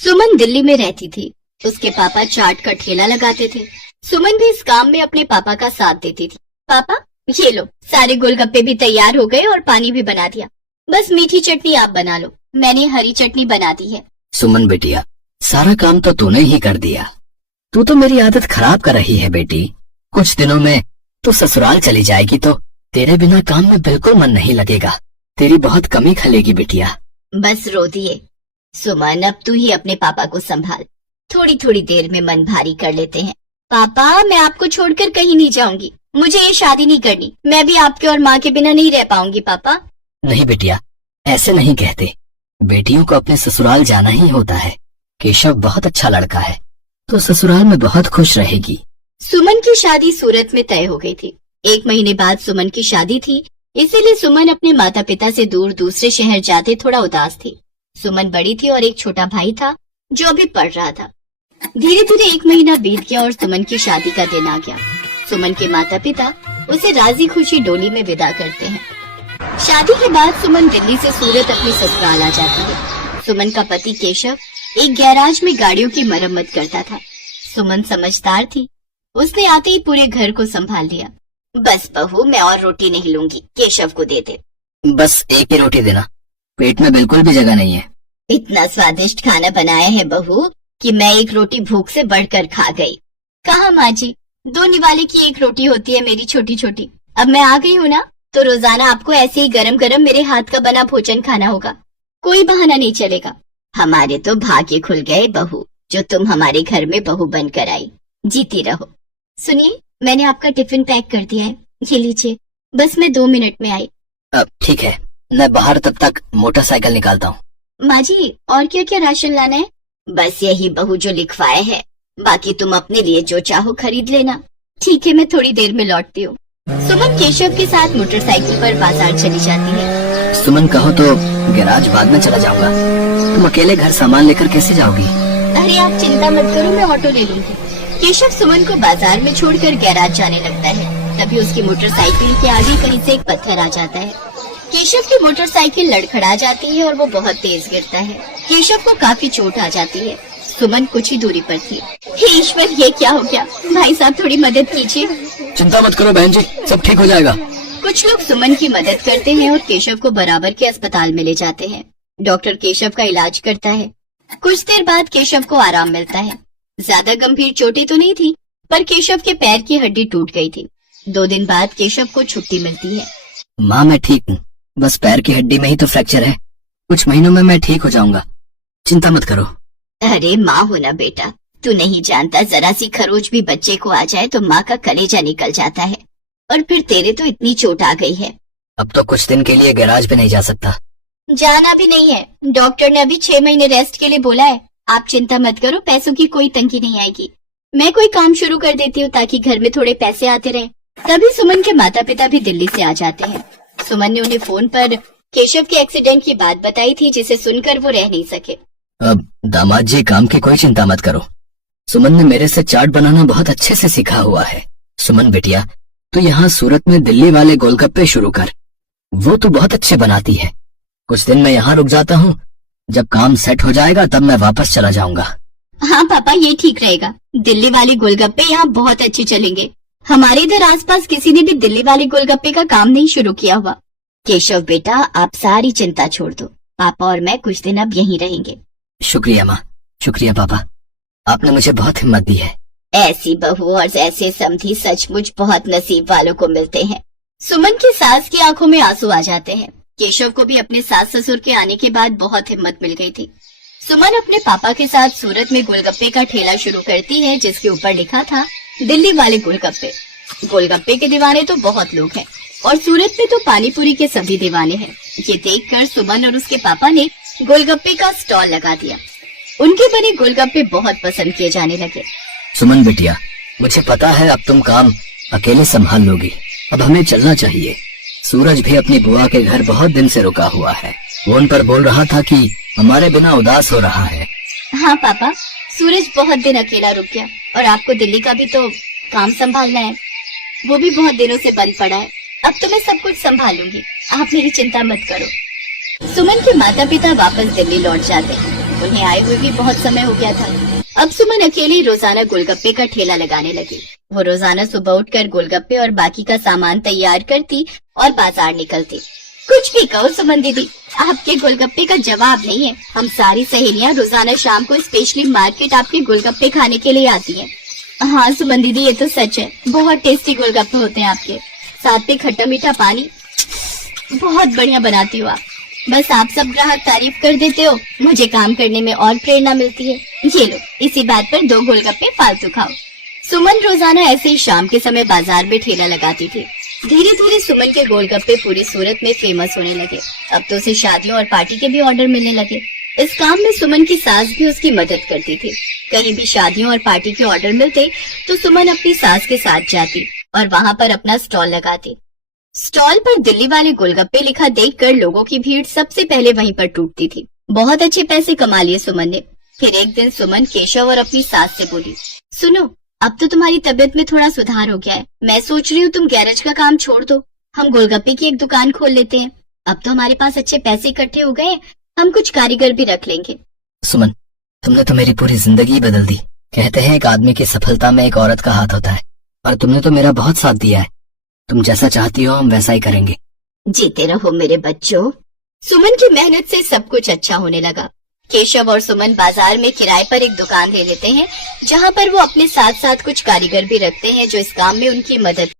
सुमन दिल्ली में रहती थी। उसके पापा चाट का ठेला लगाते थे। सुमन भी इस काम में अपने पापा का साथ देती थी। पापा, ये लो, सारे गोलगप्पे भी तैयार हो गए और पानी भी बना दिया। बस मीठी चटनी आप बना लो, मैंने हरी चटनी बना दी है। सुमन बेटिया, सारा काम तो तूने ही कर दिया। तू तो मेरी आदत खराब कर रही है बेटी। कुछ दिनों में तू ससुराल चली जाएगी तो तेरे बिना काम में बिल्कुल मन नहीं लगेगा। तेरी बहुत कमी खलेगी बेटिया। बस रो दिए। सुमन, अब तू ही अपने पापा को संभाल। थोड़ी थोड़ी देर में मन भारी कर लेते हैं। पापा, मैं आपको छोड़कर कहीं नहीं जाऊंगी। मुझे ये शादी नहीं करनी। मैं भी आपके और माँ के बिना नहीं रह पाऊंगी। पापा नहीं बेटिया, ऐसे नहीं कहते। बेटियों को अपने ससुराल जाना ही होता है। केशव बहुत अच्छा लड़का है, तो ससुराल में बहुत खुश रहेगी। सुमन की शादी सूरत में तय हो गई थी। 1 महीने बाद सुमन की शादी थी, इसीलिए सुमन अपने माता पिता से दूर दूसरे शहर जाते थोड़ा उदास थी। सुमन बड़ी थी और एक छोटा भाई था जो अभी पढ़ रहा था। धीरे धीरे 1 महीना बीत गया और सुमन की शादी का दिन आ गया। सुमन के माता पिता उसे राजी खुशी डोली में विदा करते हैं। शादी के बाद सुमन दिल्ली से सूरत अपनी ससुराल आ जाती है। सुमन का पति केशव एक गैराज में गाड़ियों की मरम्मत करता था। सुमन समझदार थी, उसने आते ही पूरे घर को संभाल लिया। बस बहू, मैं और रोटी नहीं लूंगी, केशव को दे दे। बस एक ही रोटी देना, पेट में बिल्कुल भी जगह नहीं है। इतना स्वादिष्ट खाना बनाया है बहू कि मैं एक रोटी भूख से बढ़कर खा गई। कहाँ माँ जी, 2 निवाले की एक रोटी होती है मेरी छोटी छोटी। अब मैं आ गई हूँ ना, तो रोजाना आपको ऐसे ही गरम गरम मेरे हाथ का बना भोजन खाना होगा। कोई बहाना नहीं चलेगा। हमारे तो भाग्य खुल गए बहू, जो तुम हमारे घर में बहू बनकर आई। जीती रहो। सुनिए, मैंने आपका टिफिन पैक कर दिया है, ये लीजिए। बस मैं 2 मिनट में आई। अब ठीक है, मैं बाहर तब तक मोटरसाइकिल निकालता हूँ। माँ जी, और क्या क्या राशन लाना है? बस यही बहू जो लिखवाए है, बाकी तुम अपने लिए जो चाहो खरीद लेना। ठीक है, मैं थोड़ी देर में लौटती हूँ। सुमन केशव के साथ मोटरसाइकिल पर बाजार चली जाती है। सुमन, कहो तो गैराज बाद में चला जाऊंगा। तुम अकेले घर सामान लेकर कैसे जाओगी? अरे आप चिंता मत करो, मैं ऑटो ले लूंगी। केशव सुमन को बाजार में छोड़कर गैराज जाने लगता है। तभी उसकी मोटरसाइकिल के आगे कहीं से एक पत्थर आ जाता है। केशव की मोटरसाइकिल लड़खड़ा जाती है और वो बहुत तेज गिरता है। केशव को काफी चोट आ जाती है। सुमन कुछ ही दूरी पर थी। हे ईश्वर, ये क्या हो गया? भाई साहब, थोड़ी मदद कीजिए। चिंता मत करो बहन जी, सब ठीक हो जाएगा। कुछ लोग सुमन की मदद करते हैं और केशव को बराबर के अस्पताल में ले जाते हैं। डॉक्टर केशव का इलाज करता है। कुछ देर बाद केशव को आराम मिलता है। ज्यादा गंभीर चोटें तो नहीं थी, पर केशव के पैर की हड्डी टूट गई थी। 2 दिन बाद केशव को छुट्टी मिलती है। माँ, मैं ठीक हूँ, बस पैर की हड्डी में ही तो फ्रैक्चर है। कुछ महीनों में मैं ठीक हो जाऊंगा, चिंता मत करो। अरे माँ हो ना बेटा, तू नहीं जानता, जरा सी खरोच भी बच्चे को आ जाए तो माँ का कलेजा निकल जाता है। और फिर तेरे तो इतनी चोट आ गई है। अब तो कुछ दिन के लिए गैराज पे नहीं जा सकता। जाना भी नहीं है, डॉक्टर ने अभी 6 महीने रेस्ट के लिए बोला है। आप चिंता मत करो, पैसों की कोई तंगी नहीं आएगी। मैं कोई काम शुरू कर देती हूँ ताकि घर में थोड़े पैसे आते रहे। तभी सुमन के माता पिता भी दिल्ली से आ जाते हैं। सुमन ने उन्हें फोन पर केशव के एक्सीडेंट की बात बताई थी, जिसे सुनकर वो रह नहीं सके। अब दामाद जी, काम की कोई चिंता मत करो। सुमन ने मेरे से चाट बनाना बहुत अच्छे से सीखा हुआ है। सुमन बेटिया, तू यहाँ सूरत में दिल्ली वाले गोलगप्पे शुरू कर, वो तो बहुत अच्छे बनाती है। कुछ दिन मैं यहाँ रुक जाता हूँ, जब काम सेट हो जाएगा तब मैं वापस चला जाऊंगा। हाँ पापा, ये ठीक रहेगा। दिल्ली वाले गोलगप्पे यहाँ बहुत अच्छे चलेंगे। हमारे इधर आसपास किसी ने भी दिल्ली वाले गोलगप्पे का काम नहीं शुरू किया हुआ। केशव बेटा, आप सारी चिंता छोड़ दो, पापा और मैं कुछ दिन अब यहीं रहेंगे। शुक्रिया माँ, शुक्रिया पापा, आपने मुझे बहुत हिम्मत दी है। ऐसी बहू और ऐसे समधी सचमुच बहुत नसीब वालों को मिलते हैं। सुमन की सास की आंखों में आंसू आ जाते हैं। केशव को भी अपने सास ससुर के आने के बाद बहुत हिम्मत मिल गई थी। सुमन अपने पापा के साथ सूरत में गोलगप्पे का ठेला शुरू करती है, जिसके ऊपर लिखा था दिल्ली वाले गोलगप्पे। गोलगप्पे के दीवाने तो बहुत लोग हैं और सूरत में तो पानीपुरी के सभी दीवाने हैं। ये देखकर सुमन और उसके पापा ने गोलगप्पे का स्टॉल लगा दिया। उनके बने गोलगप्पे बहुत पसंद किए जाने लगे। सुमन बेटिया, मुझे पता है अब तुम काम अकेले संभाल लोगी। अब हमें चलना चाहिए। सूरज भी अपनी बुआ के घर बहुत दिन से रुका हुआ है। वो उन पर बोल रहा था कि हमारे बिना उदास हो रहा है। हाँ पापा, सूरज बहुत दिन अकेला रुक गया और आपको दिल्ली का भी तो काम संभालना है। वो भी बहुत दिनों से बंद पड़ा है। अब तो मैं सब कुछ संभालूंगी, आप मेरी चिंता मत करो। सुमन के माता पिता वापस दिल्ली लौट जाते हैं। उन्हें आए हुए भी बहुत समय हो गया था। अब सुमन अकेले रोजाना गोलगप्पे का ठेला लगाने लगी। वो रोजाना सुबह उठकर गोलगप्पे और बाकी का सामान तैयार करती और बाजार निकलती। कुछ भी कहो सुमन दीदी, आपके गोलगप्पे का जवाब नहीं है। हम सारी सहेलियां रोजाना शाम को स्पेशली मार्केट आपके गोलगप्पे खाने के लिए आती हैं। हाँ सुमन दीदी, ये तो सच है, बहुत टेस्टी गोलगप्पे होते हैं आपके, साथ में खट्टा मीठा पानी बहुत बढ़िया बनाती हो आप। बस आप सब ग्राहक तारीफ कर देते हो, मुझे काम करने में और प्रेरणा मिलती है। ये लो, इसी बात पर 2 गोलगप्पे फालतू खाओ। सुमन रोजाना ऐसे ही शाम के समय बाजार में ठेला लगाती थी। धीरे धीरे सुमन के गोलगप्पे पूरी सूरत में फेमस होने लगे। अब तो उसे शादियों और पार्टी के भी ऑर्डर मिलने लगे। इस काम में सुमन की सास भी उसकी मदद करती थी। कहीं भी शादियों और पार्टी के ऑर्डर मिलते तो सुमन अपनी सास के साथ जाती और वहाँ पर अपना स्टॉल लगाती। स्टॉल पर दिल्ली वाले गोलगप्पे लिखा देखकर लोगों की भीड़ सबसे पहले वहीं पर टूटती थी। बहुत अच्छे पैसे कमा लिए सुमन ने। फिर एक दिन सुमन केशव और अपनी सास से बोली, सुनो, अब तो तुम्हारी तबीयत में थोड़ा सुधार हो गया है। मैं सोच रही हूँ तुम गैरेज का काम छोड़ दो, हम गोलगप्पे की एक दुकान खोल लेते हैं। अब तो हमारे पास अच्छे पैसे इकट्ठे हो गए, हम कुछ कारीगर भी रख लेंगे। सुमन, तुमने तो मेरी पूरी जिंदगी बदल दी। कहते हैं एक आदमी की सफलता में एक औरत का हाथ होता है, और तुमने तो मेरा बहुत साथ दिया है। तुम जैसा चाहती हो हम वैसा ही करेंगे। जीते रहो मेरे बच्चों। सुमन की मेहनत से सब कुछ अच्छा होने लगा। केशव और सुमन बाजार में किराए पर एक दुकान ले लेते हैं, जहाँ पर वो अपने साथ साथ कुछ कारीगर भी रखते हैं जो इस काम में उनकी मदद